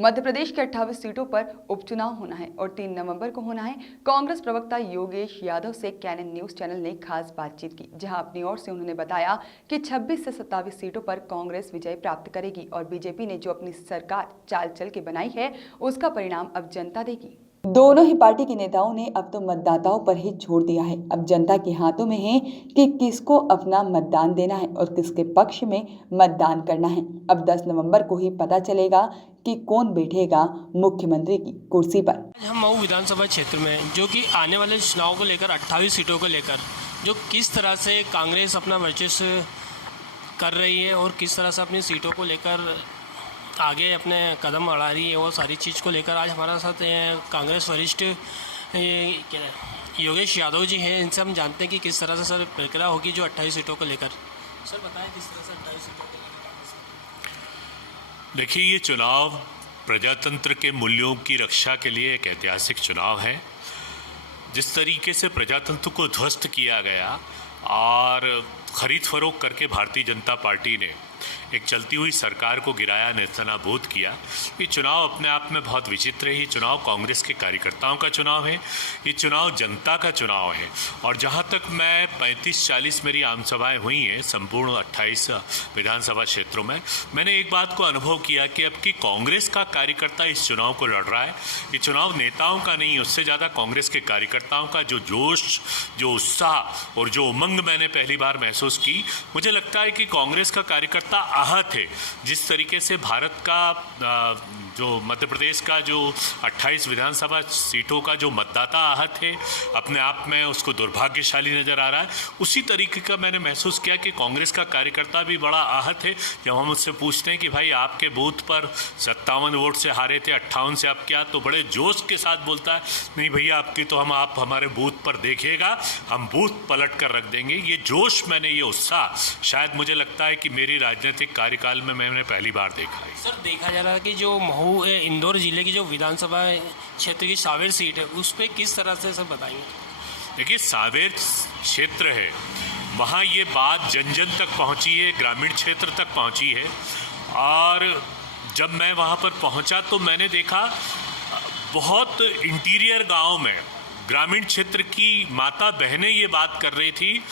मध्य प्रदेश के 28 सीटों पर उपचुनाव होना है और 3 नवंबर को होना है। कांग्रेस प्रवक्ता योगेश यादव से कैनन न्यूज चैनल ने खास बातचीत की, जहां अपनी ओर से उन्होंने बताया कि 26 से 27 सीटों पर कांग्रेस विजय प्राप्त करेगी और बीजेपी ने जो अपनी सरकार चाल चल के बनाई है उसका परिणाम अब जनता देगी। दोनों ही पार्टी के नेताओं ने अब तो मतदाताओं पर ही छोड़ दिया है। अब जनता के हाथों में है कि किसको अपना मतदान देना है और किसके पक्ष में मतदान करना है। अब 10 नवंबर को ही पता चलेगा कि कौन बैठेगा मुख्यमंत्री की कुर्सी पर। हम मऊ विधानसभा क्षेत्र में जो कि आने वाले चुनाव को लेकर 28 सीटों को लेकर जो किस तरह से कांग्रेस अपना वर्चस्व कर रही है और किस तरह से अपनी सीटों को लेकर आगे अपने कदम बढ़ा रही है, वो सारी चीज़ को लेकर आज हमारा साथ कांग्रेस वरिष्ठ योगेश यादव जी हैं। इनसे हम जानते हैं कि किस तरह से सर प्रक्रिया होगी जो 28 सीटों को लेकर। सर बताएं किस तरह से 28 सीटों को लेकर। देखिए, ये चुनाव प्रजातंत्र के मूल्यों की रक्षा के लिए एक ऐतिहासिक चुनाव है। जिस तरीके से प्रजातंत्र को ध्वस्त किया गया और खरीद फरोख्त करके भारतीय जनता पार्टी ने एक चलती हुई सरकार को गिराया, नेस्तनाबूद किया, ये चुनाव अपने आप में बहुत विचित्र है। ये चुनाव कांग्रेस के कार्यकर्ताओं का चुनाव है, ये चुनाव जनता का चुनाव है। और जहाँ तक मैं 35-40 मेरी आम सभाएँ हुई हैं संपूर्ण 28 विधानसभा क्षेत्रों में, मैंने एक बात को अनुभव किया कि अब की कांग्रेस का कार्यकर्ता इस चुनाव को लड़ रहा है। ये चुनाव नेताओं का नहीं, उससे ज़्यादा कांग्रेस के कार्यकर्ताओं का जो जोश, जो उत्साह और जो उमंग मैंने पहली बार महसूस की। मुझे लगता है कि कांग्रेस का कार्यकर्ता आहत है। जिस तरीके से भारत का जो मध्य प्रदेश का जो 28 विधानसभा सीटों का जो मतदाता आहत है, अपने आप में उसको दुर्भाग्यशाली नज़र आ रहा है, उसी तरीके का मैंने महसूस किया कि कांग्रेस का कार्यकर्ता भी बड़ा आहत है। जब हम उससे पूछते हैं कि भाई आपके बूथ पर 57 वोट से हारे थे, 58 से अब क्या, तो बड़े जोश के साथ बोलता है, नहीं भैया आपकी तो आप हमारे बूथ पर देखिएगा, हम बूथ पलट कर रख देंगे। ये जोश मैंने, ये उत्साह शायद मुझे लगता है कि मेरी राजनीतिक कार्यकाल में मैंने पहली बार देखा है। सर देखा जा रहा है कि जो महू इंदौर जिले की जो विधानसभा क्षेत्र की सावेर सीट है उस पर किस तरह से सर बताएंगे। देखिए, सावेर क्षेत्र है, वहाँ ये बात जन जन तक पहुँची है, ग्रामीण क्षेत्र तक पहुँची है। और जब मैं वहाँ पर पहुँचा तो मैंने देखा बहुत इंटीरियर गांव में ग्रामीण क्षेत्र की माता बहनें ये बात कर रही थी।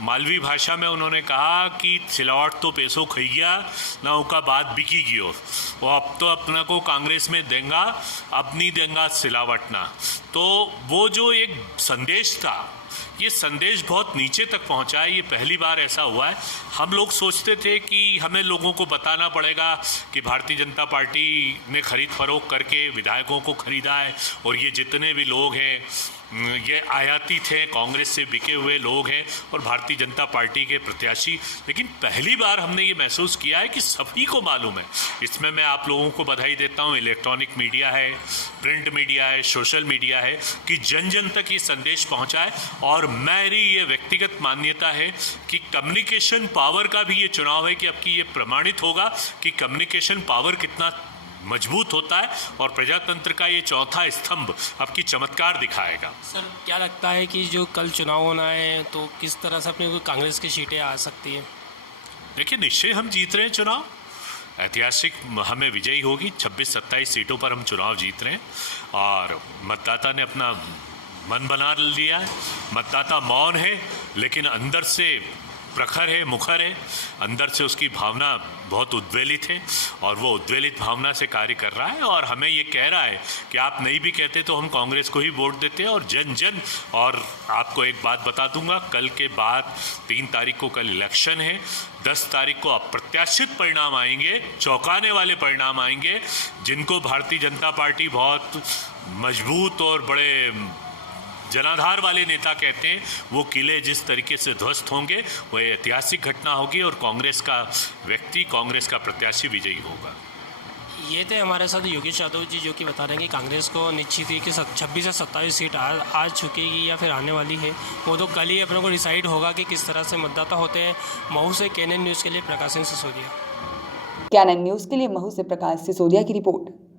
मालवी भाषा में उन्होंने कहा कि सिलावट तो पैसों खई गया ना, उनका बात बिकी गियो, वो अब तो अपना को कांग्रेस में देंगा, अब नहीं देंगा सिलावट ना। तो वो जो एक संदेश था, ये संदेश बहुत नीचे तक पहुंचा है। ये पहली बार ऐसा हुआ है। हम लोग सोचते थे कि हमें लोगों को बताना पड़ेगा कि भारतीय जनता पार्टी ने खरीद फरोख्त करके विधायकों को खरीदा है और ये जितने भी लोग हैं ये आयाती थे, कांग्रेस से बिके हुए लोग हैं और भारतीय जनता पार्टी के प्रत्याशी। लेकिन पहली बार हमने ये महसूस किया है कि सभी को मालूम है। इसमें मैं आप लोगों को बधाई देता हूँ, इलेक्ट्रॉनिक मीडिया है, प्रिंट मीडिया है, सोशल मीडिया है, कि जन जन तक ये संदेश पहुँचा है। और मेरी ये व्यक्तिगत मान्यता है कि कम्युनिकेशन पावर का भी ये चुनाव है कि अब की ये प्रमाणित होगा कि कम्युनिकेशन पावर कितना मजबूत होता है और प्रजातंत्र का ये चौथा स्तंभ अब की चमत्कार दिखाएगा। सर क्या लगता है कि जो कल चुनाव होना है तो किस तरह से अपने कांग्रेस की सीटें आ सकती हैं। देखिए, निश्चय हम जीत रहे हैं चुनाव, ऐतिहासिक हमें विजयी होगी। 26-27 सीटों पर हम चुनाव जीत रहे हैं और मतदाता ने अपना मन बना लिया है। मतदाता मौन है लेकिन अंदर से प्रखर है, मुखर है, अंदर से उसकी भावना बहुत उद्वेलित है और वो उद्वेलित भावना से कार्य कर रहा है और हमें ये कह रहा है कि आप नहीं भी कहते तो हम कांग्रेस को ही वोट देते हैं। और जन जन, और आपको एक बात बता दूंगा, कल के बाद 3 तारीख को कल इलेक्शन है, 10 तारीख को अप्रत्याशित परिणाम आएंगे, चौंकाने वाले परिणाम आएंगे, जिनको भारतीय जनता पार्टी बहुत मजबूत और बड़े जनाधार वाले नेता कहते हैं, वो किले जिस तरीके से ध्वस्त होंगे वो ऐतिहासिक घटना होगी और कांग्रेस का व्यक्ति, कांग्रेस का प्रत्याशी विजयी होगा। ये थे हमारे साथ योगेश यादव जी जो कि बता रहे हैं कि कांग्रेस को निश्चित ही कि 26 से 27 सीट आ चुकेगी या फिर आने वाली है। वो तो कल ही अपने को डिसाइड होगा कि किस तरह से मतदाता होते हैं। महू से कैनन न्यूज़ के लिए प्रकाश सिंह सिसोदिया। कैनन न्यूज़ के लिए महू से प्रकाश सिसोदिया की रिपोर्ट।